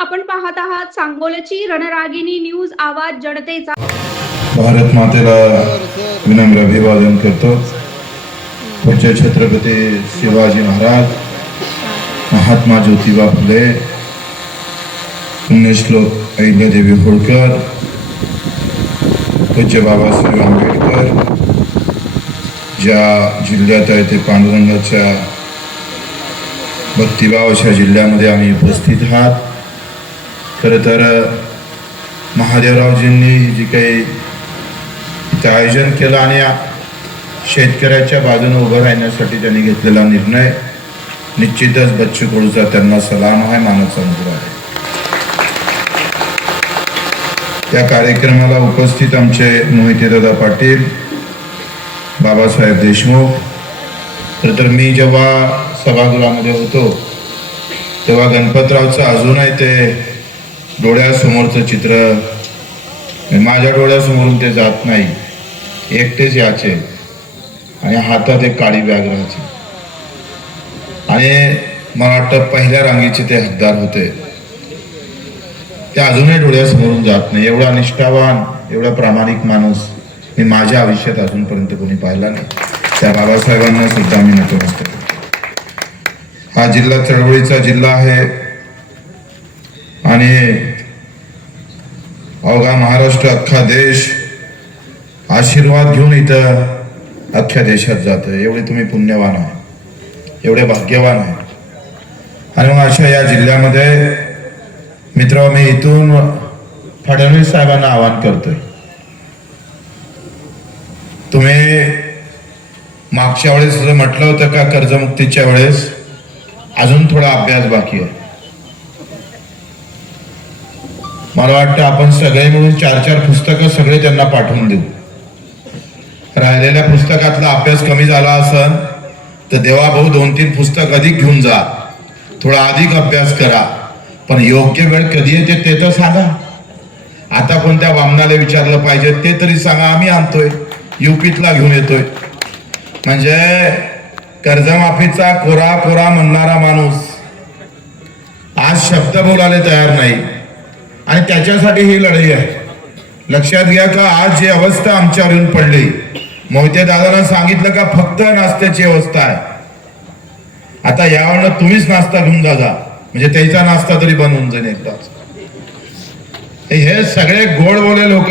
आपण पाहत आहात सांगोलची रणरागिणी न्यूज आवाज जनतेचा. भारत मातेला विनम्र अभिवादन करतो. पुढचे छत्रपती शिवाजी महाराज महात्मा ज्योतिबा फुले पुण्यश्लोक अहिल्यादेवी होळकर पूज्य बाबासाहेब आंबेडकर ज्या जिल्ह्यात आहे ते पांडुरंगाच्या भक्तिभाव अशा जिल्ह्यामध्ये आम्ही उपस्थित आहात. खरं तर महादेवरावजींनी जी काही इथं आयोजन केलं आणि शेतकऱ्याच्या बाजूने उभं राहण्यासाठी त्यांनी घेतलेला निर्णय निश्चितच बच्चू कडूचा त्यांना सलाम आहे मानाचा मुद्रा आहे. त्या कार्यक्रमाला उपस्थित आमचे मोहितेदादा पाटील बाबासाहेब देशमुख. तर तर मी जेव्हा सभागृहामध्ये होतो तेव्हा गणपतरावचं अजूनही ते डोळ्यासमोरचं चित्र. माझ्या डोळ्यासमोरून ते जात नाही. एकटेच याचे. आणि हातात एक काळी बॅग राहायची. आणि मला वाटतं पहिल्या रांगेचे ते हद्दार होते. ते अजूनही डोळ्यासमोरून जात नाही. एवढा निष्ठावान एवढा प्रामाणिक माणूस मी माझ्या आयुष्यात अजूनपर्यंत कोणी पाहिला नाही. त्या बाबासाहेबांना सुद्धा मी नतमस्तक हा जिल्हा चळवळीचा जिल्हा आहे. आणि अवघा महाराष्ट्र अख्खा देश आशीर्वाद घेऊन इथं अख्ख्या देशात जातं एवढे तुम्ही पुण्यवान आहे. एवढे भाग्यवान आहे. आणि मग अशा या जिल्ह्यामध्ये मित्र मी इथून फडणवीस साहेबांना आवाहन करतोय. तुम्ही मागच्या वेळेस जर म्हटलं होतं का कर्जमुक्तीच्या वेळेस अजून थोडा अभ्यास बाकी आहे. मला वाटतं आपण सगळे मिळून चार चार पुस्तकं सगळे त्यांना पाठवून देऊ. राहिलेल्या पुस्तकातला अभ्यास कमी झाला असन तर देवा भाऊ दोन तीन पुस्तक अधिक घेऊन जा. थोडा अधिक अभ्यास करा. पण योग्य वेळ कधी येते ते तर सांगा. आता कोणत्या वामनाला विचारलं पाहिजे ते तरी सांगा. आम्ही आणतोय. युपीतला घेऊन येतोय. म्हणजे कर्जमाफीचा कोरा कोरा म्हणणारा माणूस. आज शब्द बोलायला तयार नाही. आणि त्याच्यासाठी ही लढाई आहे. लक्षात घ्या का आज जी अवस्था आमच्यावर येऊन पडली मोहिते दादांना सांगितलं का फक्त नाश्त्याची अवस्था आहे. आता यावरनं तुम्हीच नाश्ता घेऊन जा म्हणजे त्याचा नाश्ता तरी बनवून जाईल एकदाच. हे सगळे गोड बोले लोक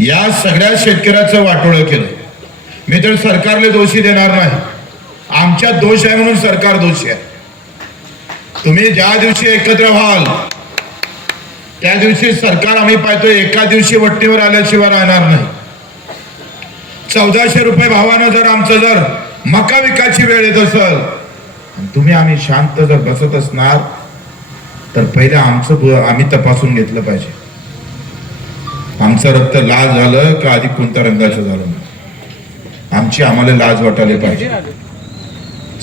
या सगळ्या शेतकऱ्याचं वाटोळं केलं. मी तर सरकारले दोषी देणार नाही. आमच्या दोष आहे म्हणून सरकार दोषी आहे. तुम्ही ज्या दिवशी एकत्र व्हाल त्या दिवशी सरकार आम्ही पाहतोय एका दिवशी वट्टीवर आल्याशिवाय राहणार नाही. चौदाशे रुपये भावानं जर आमचं जर मका विकायची वेळ येत असेल तुम्ही आम्ही शांत जर बसत असणार तर पहिले आमचं आम्ही तपासून घेतलं पाहिजे. आमचं रक्त लाल झालं का आधी कोणत्या रंगाचं झालं नाही. आमची आम्हाला लाज वाटायला पाहिजे.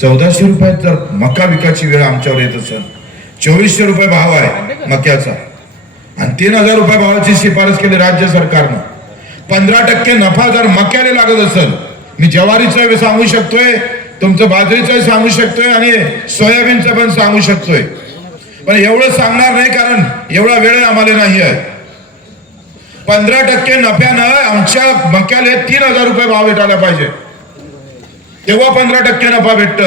चौदाशे रुपयात जर मका विकायची वेळ आमच्यावर येत असेल चोवीसशे रुपये भाव आहे मक्याचा. आणि तीन हजार रुपये भावाची शिफारस केली राज्य सरकारनं. पंधरा टक्के नफा जर मक्याने लागत असेल मी ज्वारीचं सांगू शकतोय तुमचं बाजरीचं सांगू शकतोय आणि सोयाबीनचं पण सांगू शकतोय. पण एवढं सांगणार नाही कारण एवढा वेळ आम्हाला नाही आहे. पंधरा टक्के नफ्यानं आमच्या मक्याला तीन हजार रुपये भाव भेटायला पाहिजे. तेव्हा पंधरा टक्के नफा भेटत.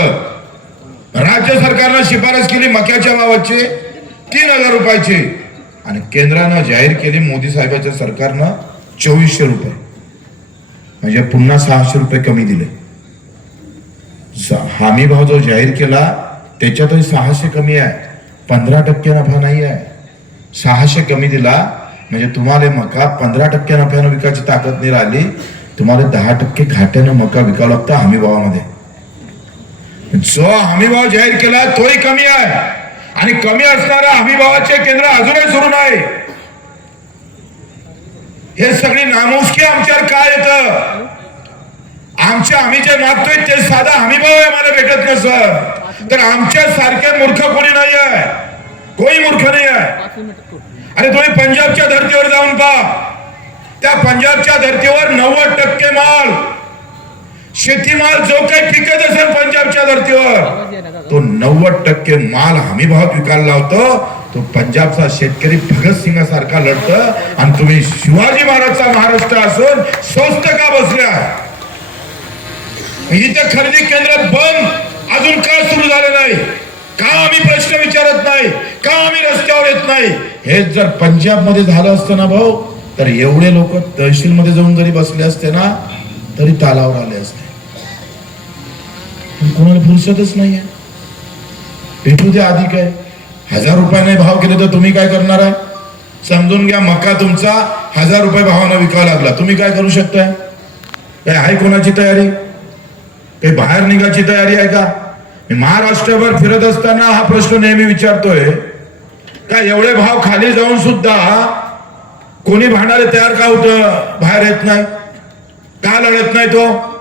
राज्य सरकारनं शिफारस केली मक्याच्या भावाची तीन हजार रुपयाची. आणि केंद्रानं जाहीर केली मोदी साहेबाच्या सरकारनं चोवीसशे रुपये. म्हणजे पुन्हा सहाशे रुपये कमी दिले. स- हमी भाव जो जाहीर केला त्याच्यातही सहाशे कमी आहे. पंधरा टक्के नफा नाही आहे. सहाशे कमी दिला म्हणजे तुम्हाला मका पंधरा टक्के नफ्यानं विकायची ताकद नाही राहिली. तुम्हाला दहा टक्के घाट्यानं मका विकावं लागतं हमी भावामध्ये. जो हमी भाव जाहीर केला तोही कमी आहे. आणि कमी असणाऱ्या हमीभावाचे केंद्र अजूनही सुरू नाही. हे सगळी नामुष्की आमच्यावर काय येत? आमच्या आम्ही जे मागतोय ते साधा हमीभाव आम्हाला भेटत नसत तर आमच्या सारखे मूर्ख कोणी नाही आहे कोणी मूर्ख नाही आहे अरे तुम्ही पंजाबच्या धर्तीवर जाऊन पहा. त्या पंजाबच्या धर्तीवर नव्वद टक्के माल शेतीमाल जो काही पिकत असेल पंजाबच्या धर्तीवर तो नव्वद टक्के माल हमी भावात विकायला लावतो. तो पंजाबचा शेतकरी भगतसिंग सारखा लढत. आणि तुम्ही शिवाजी महाराजचा महाराष्ट्र असून स्वस्त का बसल्या? इथे खरेदी केंद्र बंद. अजून का सुरू झालं नाही? का आम्ही प्रश्न विचारत नाही? का आम्ही रस्त्यावर येत नाही? हे जर पंजाबमध्ये झालं असतं ना भाऊ तर एवढे लोक तहसील मध्ये जाऊन जरी बसले असते ना तरी तालावर आले असते. पण कोणाला फुरसतच आहे भेटू द्या आधी काय. हजार रुपयाने भाव केले तर तुम्ही काय करणार आहे? समजून घ्या मका तुमचा हजार रुपये भावानं विकावा लागला. तुम्ही काय करू शकताय? काय आहे कोणाची तयारी? काही बाहेर निघायची तयारी आहे का? मी महाराष्ट्रभर फिरत असताना हा प्रश्न नेहमी विचारतोय. का एवढे भाव खाली जाऊन सुद्धा कोणी भांडारे तयार का होत? बाहेर येत नाही. का लढत नाही तो?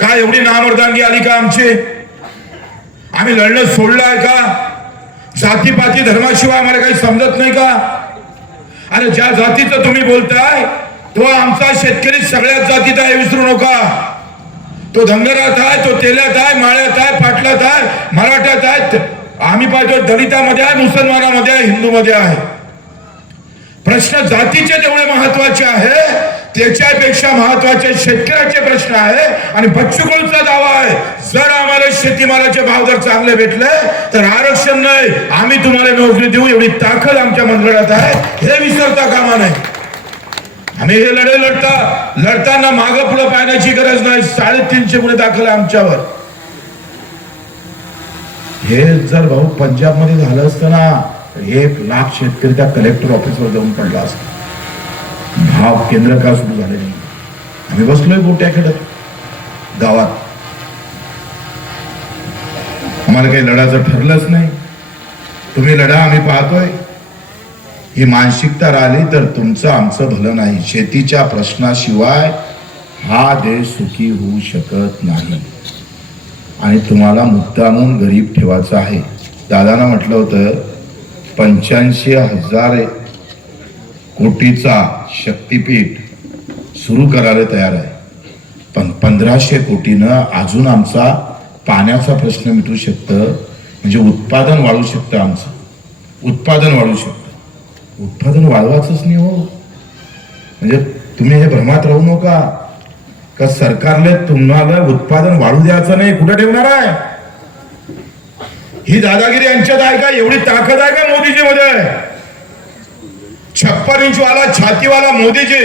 का एवढी नामर्दांगी आली का आमची? आम्ही लढणं सोडलं आहे का जातीपाती धर्माशिवाय आम्हाला काही समजत नाही का? अरे ज्या जातीचं तुम्ही बोलताय तो आमचा शेतकरी सगळ्याच जातीत आहे विसरू नका. तो धनगरात आहे तो तेल्यात आहे माळ्यात आहे पाटलात आहे मराठ्यात आहे आम्ही पाहतो दलितामध्ये आहे मुसलमानामध्ये आहे हिंदूमध्ये आहे. प्रश्न जातीचे तेवढे महत्त्वाचे आहे त्याच्यापेक्षा महत्त्वाचे शेतकऱ्याचे प्रश्न आहे आणि बच्चूकडचा दावा आहे. जर आम्हाला शेतीमालाचे भाव जर चांगले भेटले तर आरक्षण नाही. आम्ही तुम्हाला नोकरी देऊ एवढी ताकद आमच्या मंडळात आहे. हे विसरता कामा नाही आम्ही हे लढे लढता लढताना माग पुढे पाहण्याची गरज नाही. साडेतीनशे गुन्हे दाखल आमच्यावर. हे जर भाऊ पंजाबमध्ये झालं असतं ना एक लाख शेतकरी त्या कलेक्टर ऑफिसवर जाऊन पडला असता. भाव केंद्र का सुरू झाले नाही? आम्ही बसलोय गोट्या खेळत गावात. आम्हाला काही लढायचं ठरलंच नाही. तुम्ही लढा आम्ही पाहतोय. ही मानसिकता राहिली तर तुमचं आमचं भलं नाही. शेतीच्या प्रश्नाशिवाय हा देश सुखी होऊ शकत नाही. आणि तुम्हाला मुद्दामून गरीब ठेवायचं आहे. दादानं म्हटलं होतं पंच्याऐंशी हजार कोटीचा शक्तीपीठ सुरू करायला तयार आहे. पण पंधराशे कोटीनं अजून आमचा पाण्याचा प्रश्न मिटू शकतं म्हणजे उत्पादन वाढू शकतं आमचं. उत्पादन वाढू शकतं. उत्पादन वाढवायचंच नाही हो. म्हणजे तुम्ही हे भ्रमात राहू नका. का सरकारने तुम्हाला उत्पादन वाढू द्यायचं नाही कुठं ठेवणार आहे? ही दादागिरी यांच्यात आहे का? एवढी ताकद आहे का मोदीजी मध्ये छप्पन इंच वाला छाती वाला मोदी जी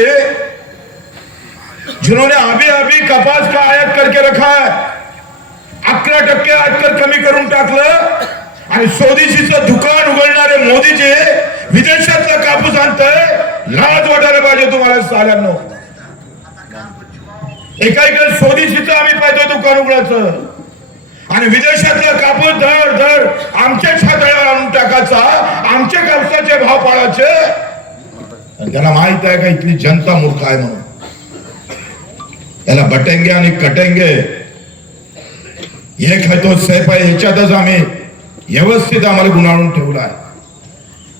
जिन्होंने अभी अभी कपास का आयात करके रखा है अकरा टक्के आयात कमी करून टाकलं आणि स्वदेशीचं दुकान उघडणारे मोदीजी विदेशातला कापूस आणतंय लाज वाटायला पाहिजे तुम्हाला साल्यांनो. एका इकडे स्वदेशीचं आम्ही पाहिजे दुकान उघडायचं. आणि विदेशातला कापूस धड धड आमच्या छातळ्यावर आणून टाकायचा आमच्या कापसाचे भाव पाडायचे आणि त्याला माहीत आहे का इथली जनता मूर्ख आहे म्हणून? त्याला बटेंगे आणि कटेंगे एक आहे तो सैफ आहे याच्यातच आम्ही व्यवस्थित आम्हाला गुणाळून ठेवला आहे.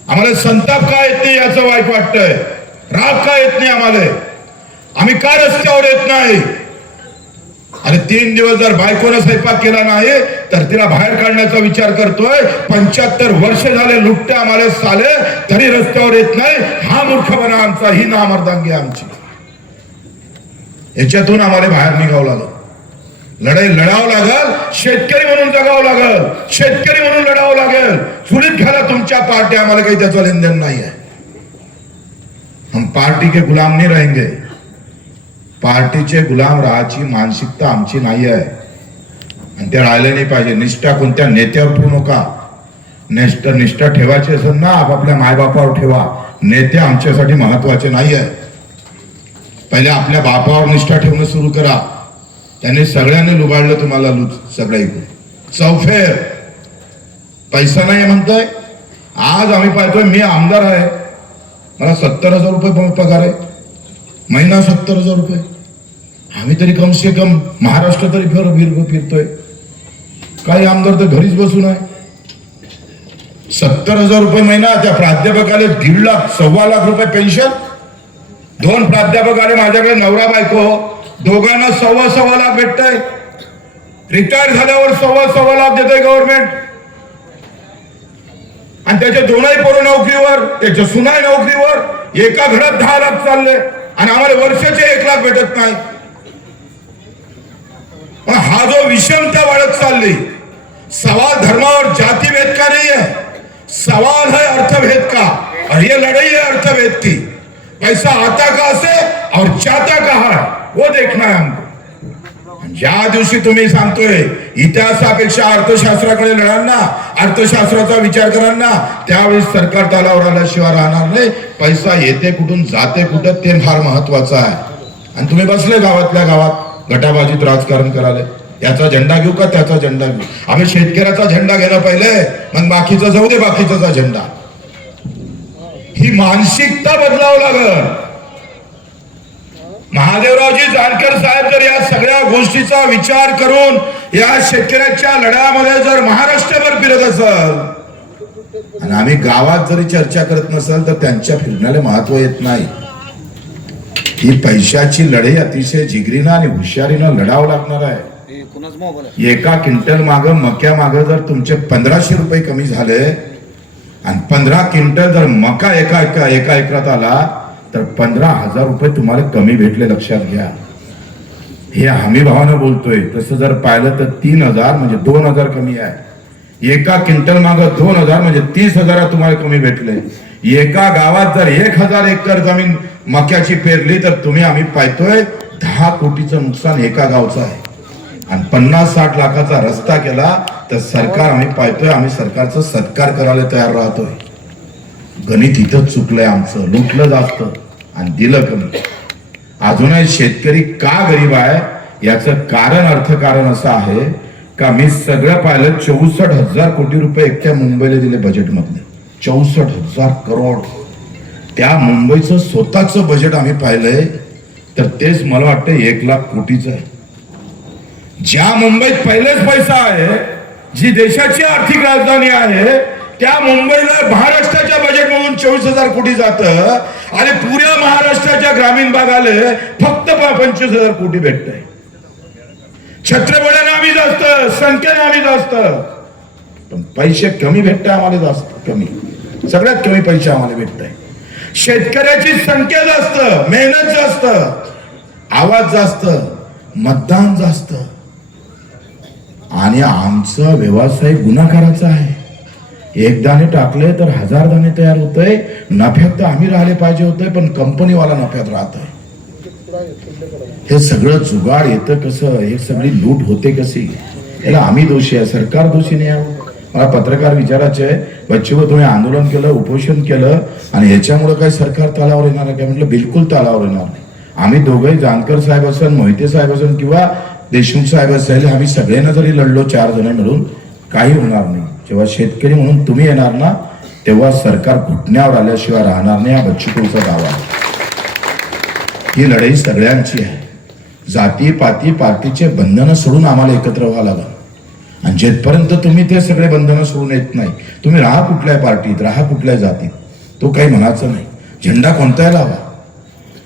आम्हाला संताप का येत नाही याचं वाईट वाटतंय? राग का येत नाही आम्हाला? आम्ही का रस्त्यावर येत नाही? तीन दिवस जर बायकोनं स्वयंपाक केला नाही तर तिला बाहेर काढण्याचा विचार करतोय. पंच्याहत्तर वर्ष झाले लुटते आम्हाला साले तरी रस्त्यावर येत नाही. हा मूर्खपणा आमचा ही नामर्दांगी आमची. याच्यातून आम्हाला बाहेर निघावं लागलं. लढाई लढावं लागल शेतकरी म्हणून जगावं लागल शेतकरी म्हणून लढावं लागेल. चुलीत घाला तुमच्या पार्टी आम्हाला काही त्याचं लेनदेन नाही आहे हम पार्टी के गुलाम नहीं रहेंगे. पार्टीचे गुलाम राहायची मानसिकता आमची नाही आहे. आणि ते राहिले नाही पाहिजे. निष्ठा कोणत्या नेत्यावर ठेवू नका. निष्ठा निष्ठा ठेवायची असेल ना आपापल्या मायबापावर ठेवा. नेते आमच्यासाठी महत्त्वाचे नाही आहे. पहिले आपल्या बापावर निष्ठा ठेवणं सुरू करा. त्यांनी सगळ्यांनी लुबाडलं तुम्हाला लु सगळ्या इकडून. चौफेर. पैसा नाही म्हणतोय. आज आम्ही पाहतोय मी आमदार आहे. मला सत्तर हजार रुपये पगार आहे. महिना सत्तर हजार रुपये. आम्ही तरी कम से कम महाराष्ट्र तरी फिर फिर फिरतोय. काही आमदार तर घरीच बसून आहे. सत्तर हजार रुपये महिना त्या प्राध्यापकाला दीड लाख सव्वा लाख रुपये पेन्शन दोन प्राध्यापक आले माझ्याकडे नवरा बायको. दोघांना सव्वा सव्वा लाख भेटतय. रिटायर झाल्यावर सव्वा सव्वा लाख देतंय गव्हर्नमेंट आणि त्याच्या दोनही पोरं नोकरीवर त्याच्या सुनाई नोकरीवर एका घरात दहा लाख चालले. आणि आम्हाला वर्षाचे एक लाख भेटत नाही. हा जो विषमता वाढत चालली सवाल धर्मावर जातीभेद का नहीं है सवाल है अर्थभेद का? और ये लड़ाई है अर्थभेद की? पैसा आता कहा से और जाता कहा है वो देखना है हमको. ज्या दिवशी तुम्ही सांगतोय इतिहासापेक्षा अर्थशास्त्राकडे लढाल ना अर्थशास्त्राचा विचार कराल ना त्यावेळी सरकार तालावर आल्याशिवाय राहणार नाही. पैसा येते कुठून जाते कुठं ते फार महत्वाचं आहे. आणि तुम्ही बसले गावातल्या गावात. गटाबाजीत राजकारण करायला. याचा झेंडा घेऊ का त्याचा झेंडा घेऊ? आम्ही शेतकऱ्याचा झेंडा घेणं पहिले मग बाकीचं जाऊ दे बाकीचा झेंडा. ही मानसिकता बदलावं लागल. महादेवरावजी जानकर साहेब जर या सगळ्या गोष्टीचा विचार करून या शेतकऱ्याच्या लढ्यामध्ये जर महाराष्ट्रभर फिरत असल आणि आम्ही गावात जरी चर्चा करत नसेल तर त्यांच्या फिरण्याला महत्त्व येत नाही. ही पैशाची लढाई अतिशय जिगरीनं आणि हुशारीनं लढावं लागणार आहे. एका क्विंटल माग मक्या माग जर तुमचे पंधराशे रुपये कमी झाले आणि पंधरा क्विंटल जर मका एका एका एका एकरात आला तर पंधरा हजार रुपये तुम्हाला कमी भेटले लक्षात घ्या. हे हमी भावानं बोलतोय. तसं जर पाहिलं तर तीन हजार म्हणजे दोन हजार कमी आहे. एका क्विंटल माग दोन हजार म्हणजे तीस हजार तुम्हाला कमी भेटले. एका गावात जर एक हजार एकर जमीन मक्याची पेरली तर तुम्ही आम्ही पाहतोय दहा कोटीचं नुकसान एका गावचं आहे. आणि पन्नास साठ लाखाचा रस्ता केला तर सरकार आम्ही पाहतोय आम्ही सरकारचा सत्कार करायला तयार राहतोय. गणित इथंच चुकलंय आमचं लुटलं जास्त आणि दिलं कमी. अजूनही शेतकरी का गरीब आहे? याचं कारण अर्थकारण असं आहे का मी सगळं पाहिलं चौसष्ट हजार कोटी रुपये एकट्या मुंबईला दिले बजेटमधले चौसष्ट हजार करोड. त्या मुंबईचं स्वतःचं बजेट आम्ही पाहिलंय तर तेच मला वाटतं एक लाख कोटीचं आहे. ज्या मुंबईत पहिलेच पैसा आहे जी देशाची आर्थिक राजधानी आहे त्या मुंबईला महाराष्ट्राच्या बजेटमधून चोवीस हजार कोटी जातं आणि पुऱ्या महाराष्ट्राच्या ग्रामीण भागाला फक्त पंचवीस हजार कोटी भेटत आहे छत्रपतीने आम्ही जास्त संख्येने आम्ही जास्त पण पैसे कमी भेटत आम्हाला जास्त कमी. सगळ्यात कमी पैसे आम्हाला भेटत आहे शेतकऱ्याची संख्या जास्त मेहनत जास्त आवाज जास्त मतदान जास्त. आणि आमचा व्यवसाय गुन्हाकाराचा आहे. एक दाणे टाकले तर हजार दाणे तयार होतंय. नफ्यात तर आम्ही राहिले पाहिजे होते पण कंपनीवाला नफ्यात राहत आहे हे सगळं जुगाड येतं कसं? हे सगळी लूट होते कशी? याला आम्ही दोषी आहे. सरकार दोषी नाही आहे मला पत्रकार विचारायचे आहे बच्चूवर तुम्ही आंदोलन केलं उपोषण केलं आणि ह्याच्यामुळे काय सरकार तालावर येणार आहे काय म्हटलं बिलकुल तालावर येणार नाही. आम्ही दोघंही जानकर साहेब असन मोहिते साहेब असन किंवा देशमुख साहेब असेल आम्ही सगळ्यांना जरी लढलो चार जण मिळून काही होणार नाही. जेव्हा शेतकरी म्हणून तुम्ही येणार ना तेव्हा सरकार घुटण्यावर आल्याशिवाय राहणार नाही हा बच्चूकडचा दावा आहे. ही लढाई सगळ्यांची आहे. जाती पाती पार्टीचे बंधनं सोडून आम्हाला एकत्र व्हावं लागलं. आणि जेथपर्यंत तुम्ही ते सगळे बंधनं सोडून येत नाही तुम्ही राहा कुठल्या पार्टीत राहा कुठल्या जातीत तो काही म्हणायचं नाही. झेंडा कोणताही लावा?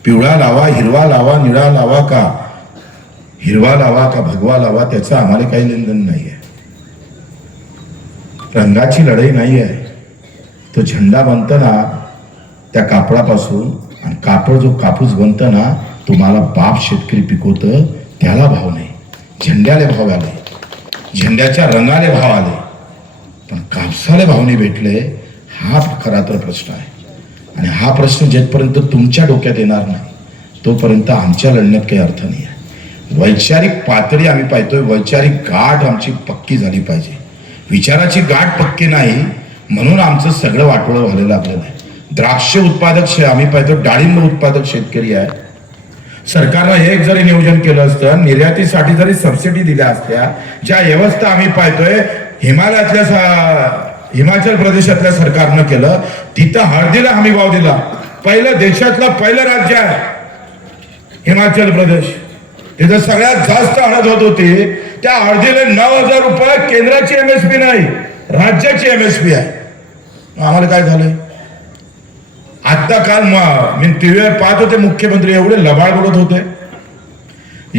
पिवळा लावा हिरवा लावा निळा लावा का? हिरवा लावा का भगवा लावा त्याचं आम्हाला काही लेनदेन नाही आहे रंगाची लढाई नाही आहे तो झेंडा बनताना त्या कापडापासून आणि कापड जो कापूस बनतं ना तुम्हाला बाप शेतकरी पिकवतं त्याला भाव नाही. झेंड्याला भाव आले. झेंड्याच्या रंगाने भाव आले. पण कापसाले भावने भेटले हा खरा तर प्रश्न आहे. आणि हा प्रश्न जेथपर्यंत तुमच्या डोक्यात येणार नाही तोपर्यंत आमच्या लढण्यात काही अर्थ नाही आहे. वैचारिक पातळी आम्ही पाहतोय वैचारिक गाठ आमची पक्की झाली पाहिजे. विचाराची गाठ पक्की नाही म्हणून आमचं सगळं वाटोळं व्हायला लागलेलं आहे. द्राक्ष उत्पादक शे- आम्ही पाहतो डाळिंब उत्पादक शेतकरी आहे. सरकारनं हे एक जरी नियोजन केलं असतं निर्यातीसाठी जरी सबसिडी दिल्या असत्या ज्या व्यवस्था आम्ही पाहतोय हिमालयातल्या सा- हिमाचल प्रदेशातल्या सरकारनं केलं तिथं हळदीला हमी भाव दिला. पहिलं देशातलं पहिलं राज्य आहे हिमाचल प्रदेश. तिथं सगळ्यात जास्त हळद होत होती. त्या हळदीला नऊ हजार रुपये केंद्राची एमएसपी नाही राज्याची एमएसपी आहे. आम्हाला काय झालंय? आता काल म- मी टीव्हीवर पाहत होते मुख्यमंत्री एवढे लबाड बोलत होते.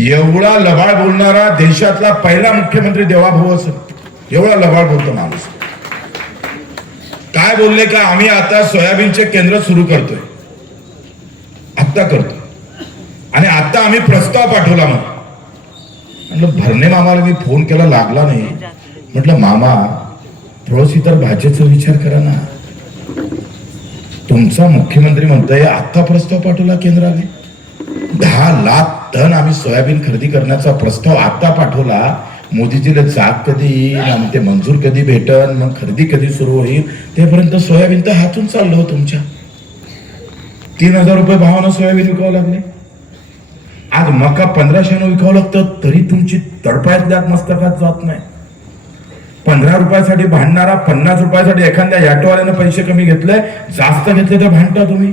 एवढा लबाड बोलणारा देशातला पहिला मुख्यमंत्री देवाभाऊ असेल. एवढा लबाड बोलतो माणूस. काय बोलले का आम्ही आता सोयाबीनचे केंद्र सुरू करतोय. आत्ता करतोय. आणि आता आम्ही प्रस्ताव पाठवला मग म्हटलं भरणे मामाला मी फोन केला लागला नाही. म्हटलं मामा थोडस तर भाजपचा विचार करा ना. तुमचा मुख्यमंत्री म्हणतोय आता प्रस्ताव पाठवला केंद्राने. दहा लाख टन आम्ही सोयाबीन खरेदी करण्याचा प्रस्ताव आता पाठवला. मोदीजीला जाग कधी येईल आणि ते मंजूर कधी भेटन मग खरेदी कधी सुरू होईल तेपर्यंत सोयाबीन तर हातून चाललं हो तुमच्या. तीन हजार रुपये भावानं सोयाबीन विकावं लागले. आज मका पंधराशेनं विकावं लागतं तरी तुमची तडपायात मस्तकात जात नाही. पंधरा रुपयासाठी भांडणारा पन्नास रुपयासाठी एखाद्या ऑटोवाल्यानं पैसे कमी घेतले जास्त घेतले तर भांडता तुम्ही.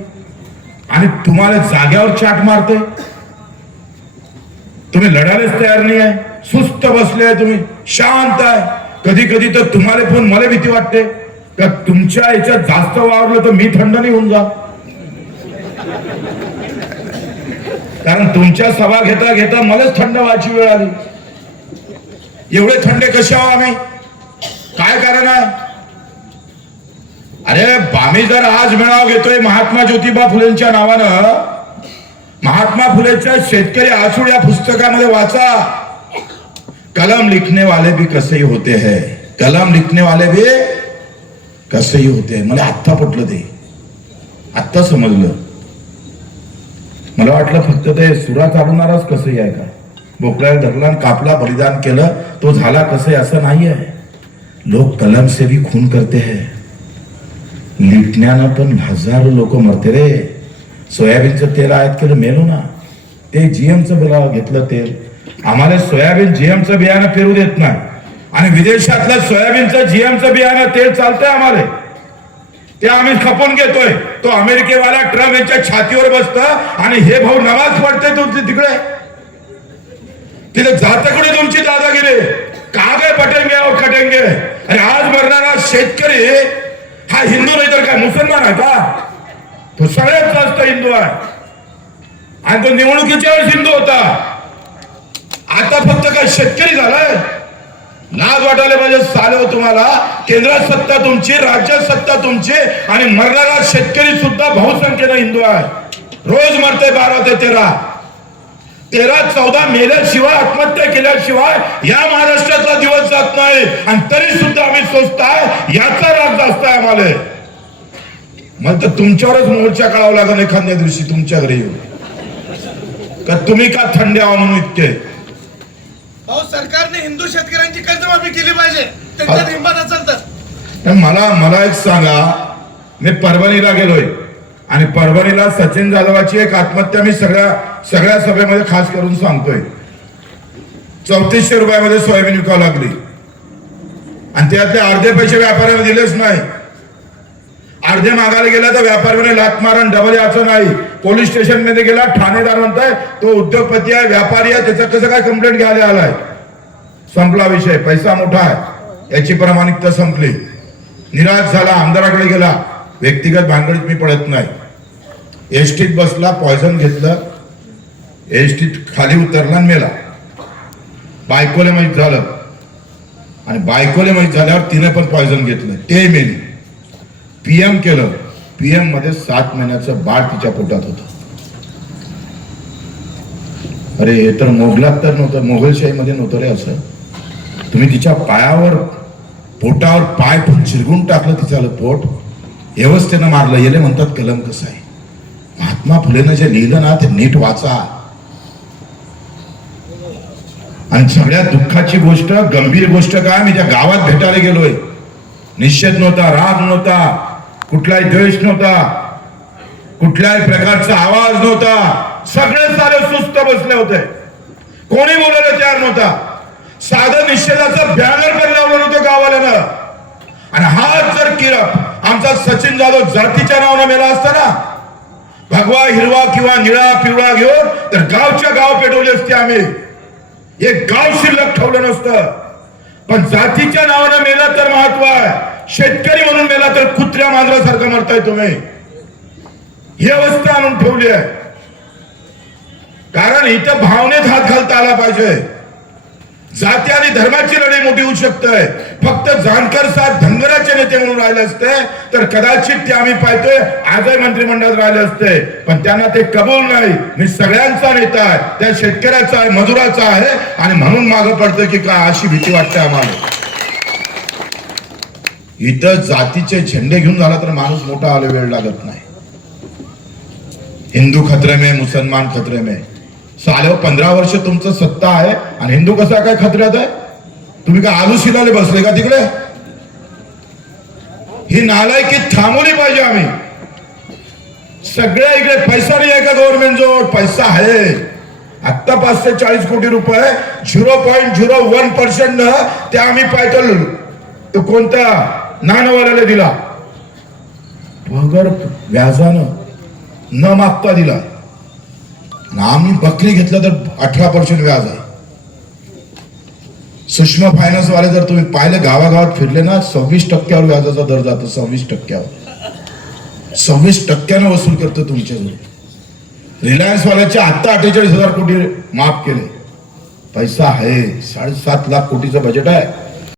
आणि तुम्हाला जाग्यावर चाट मारते तुम्ही लढायलाच तयार नाही आहे सुस्त बसले आहे तुम्ही. शांत आहे. कधी कधी तर तुम्हाला पण मला भीती वाटते. का तुमच्या याच्यात जास्त वावरलं तर मी थंड नाही होऊन जा कारण तुमच्या सभा घेता घेता मलाच थंड व्हायची वेळ आली. एवढे थंडे कसे आहो आम्ही? काय कारण आहे? अरे आम्ही जर आज मेळावा घेतोय महात्मा ज्योतिबा फुलेंच्या नावानं महात्मा फुलेच्या शेतकरी आसूड या पुस्तकामध्ये वाचा कलम लिखने वाले भी कसे होते है. कलम लिखने वाले भी कसे होते. मला आत्ता पटलं ते. आत्ता समजलं. मला वाटलं फक्त ते सुरा चालवणारच कसंही आहे का? बोकड्याला धरला कापला बलिदान केलं तो झाला कसं आहे असं नाही आहे लोक कलम से भी खून करते हैं। लिटण्यानं पण हजारो लोक मरते रे। सोयाबीनचं तेल आयात केलं मेलो ना। ते जीएमचं बोला घेतलं तेल। आम्हाला सोयाबीन जीएमचं बियाणं पेरू देत नाही। आणि विदेशातल्या सोयाबीनचं जीएमचं बियाणं तेल चालतंय आम्हाला। ते आम्ही खपून घेतोय। तो अमेरिकेवाला ट्रम्प यांच्या छातीवर बसत आणि हे भाऊ नमाज पडते तुमची तिकडे। तिथे जात कुठे तुमची दादागिरी? का काय पटेंगे और कटेंगे आणि आज मरणारा शेतकरी हा हिंदू नाही तर काय मुसलमान आहे का? तो सगळ्यात जास्त हिंदू आहे. आणि तो निवडणुकीच्या वेळेस हिंदू होता. आता फक्त काय शेतकरी झालाय? लाज वाटायला पाहिजे चालव हो तुम्हाला. केंद्रात सत्ता तुमची राज्यात सत्ता तुमची आणि मरणारा शेतकरी सुद्धा बहुसंख्येनं हिंदू आहे. रोज मरते बारा ते तेरा. तेरा चौदा मेल्याशिवाय आत्महत्या केल्याशिवाय या महाराष्ट्रातला दिवस जात नाही. आणि तरी सुद्धा आम्ही स्वस्त आहे याचा राग जास्त आहे आम्हाला. मग तर तुमच्यावरच मोर्चा काढावा लागेल एखाद्या दिवशी तुमच्या घरी येऊन. का तुम्ही का थंड आहो म्हणून इतके? अहो सरकारने हिंदू शेतकऱ्यांची कर्जमाफी केली पाहिजे. त्यांच्यात हिंमत असेल तर. मला मला एक सांगा. मी परभणीला गेलोय. आणि परभणीला सचिन जाधवाची एक आत्महत्या मी सगळ्या सगळ्या सभेमध्ये खास करून सांगतोय. चौतीसशे रुपयामध्ये सोयाबीन विकावं लागली. आणि त्यातले अर्धे पैसे व्यापाऱ्याला दिलेच नाही. अर्धे मागायला गेला तर व्यापाऱ्याने लात मारण डबल याचं नाही. पोलीस स्टेशनमध्ये गेला ठाणेदार म्हणताय तो उद्योगपती आहे व्यापारी आहे त्याचं कसं काय कंप्लेंट घ्यायला आलाय? संपला विषय पैसा मोठा आहे. याची प्रामाणिकता संपली. निराश झाला आमदाराकडे गेला. व्यक्तिगत भानगडीत मी पडत नाही. एसटीत बसला पॉयझन घेतलं. एसटीत खाली उतरला आणि मेला. बायकोले माहीत झालं. आणि बायकोले माहीत झाल्यावर तिने पण पॉयझन घेतलं. ते मेली. पीएम केलं. पीएममध्ये सात महिन्याचं बाळ तिच्या पोटात होतं. अरे हे तर मोगलात तर नव्हतं. मोगलशाहीमध्ये नव्हतं रे असं. तुम्ही तिच्या पायावर पोटावर पाय पण चिरगून टाकलं तिच्याला पोट. व्यवस्थेनं मारलं. येले म्हणतात कलम कसं आहे? महात्मा फुलेनं जे लिहिलं ना ते नीट वाचा. आणि सगळ्यात दुःखाची गोष्ट गंभीर गोष्ट काय? मी त्या गावात भेटायला गेलोय. निश्चित नव्हता राग नव्हता कुठलाही द्वेष नव्हता कुठल्याही प्रकारचा आवाज नव्हता. सगळे सारे सुस्त बसले होते. कोणी बोलायला तयार नव्हता. साधं निषेधाचं बॅनर पण लावलं नव्हतं गावाल्यानं आणि हाच जर किरप आमचा सचिन जाधव जातीच्या नावानं मेला असता ना भगवा हिरवा किंवा निळा पिवळा घेऊन तर गावच्या गाव पेटवले असते आम्ही. एक गाव शिल्लक ठेवलं नसतं. पण जातीच्या नावानं मेला तर महत्त्व आहे. शेतकरी म्हणून मेला तर कुत्र्या मांजरासारखं मरताय तुम्ही. ही अवस्था आणून ठेवली आहे. कारण इथं भावनेत हात घालता आला पाहिजे. जाती आणि धर्माची लढाई मोठी होऊ शकते. फक्त जानकर साहेब धनगराचे नेते म्हणून राहिले असते तर कदाचित ते आम्ही पाहतोय आजही मंत्रिमंडळात राहिले असते. पण त्यांना ते कबूल नाही. मी सगळ्यांचा नेता आहे त्या शेतकऱ्याचा आहे मजुराचा आहे आणि म्हणून मागं पडतं की काय अशी भीती वाटते आम्हाला. इथं जातीचे झेंडे घेऊन झाला तर माणूस मोठा आले वेळ लागत नाही. हिंदू खतरे में मुसलमान खतरे में साले हो, पंधरा वर्ष तुमचं सत्ता आहे. आणि हिंदू कसा काय खतऱ्यात आहे? तुम्ही काय आलू शिलाले बसले का तिकडे? ही नालायकी थांबवली पाहिजे आम्ही. सगळ्या इकडे पैसा नाही आहे का गव्हर्नमेंट जवळ पैसा आहे. आत्ता पाचशे चाळीस कोटी रुपये zero point zero one percent ते आम्ही पायटल तो कोणत्या नानवाल्याला दिला? पगार व्याजानं न मागता दिला. आम्ही बकरी घेतलं तर अठरा पर्सेंट व्याज आहे. सूक्ष्म फायनान्स वाले जर तुम्ही पाहिलं गावागावात फिरले ना सव्वीस टक्क्यावर व्याजाचा दर जातो सव्वीस टक्क्यावर. सव्वीस टक्क्यानं वसूल करतो तुमच्या रिलायन्स वाल्याचे आत्ता अठ्ठेचाळीस हजार कोटी माफ केले. पैसा आहे साडेसात लाख कोटीचं बजेट आहे.